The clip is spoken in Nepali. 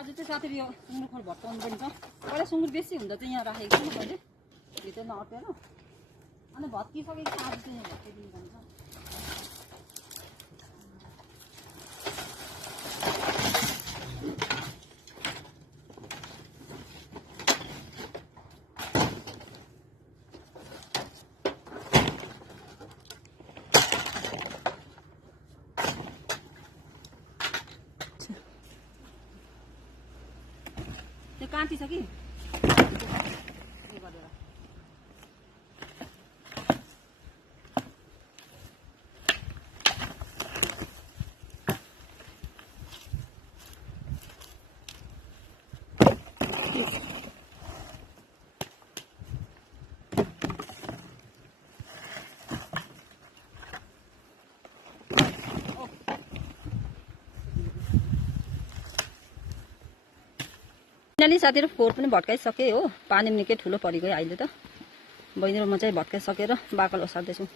आज चाहिँ साथीले यो सुँगुर खोर भट्काउनु पनि छ। पहिला सुँगुर बेसी हुँदा चाहिँ यहाँ राखेको छु मैले भित्र नअटेर अनि भत्किसकेको आज चाहिँ यहाँ भत्काइदिनु भन्छ। त्यो काँटी छ कि गरेर फाइनली साथीहरु फोहोर पनि भट्काइसके हो। पानी पनि निकै ठुलो परिगयो अहिले त। बहिनी र म चाहिँ भट्काइसकेर बाकल ओसार्दैछौँ।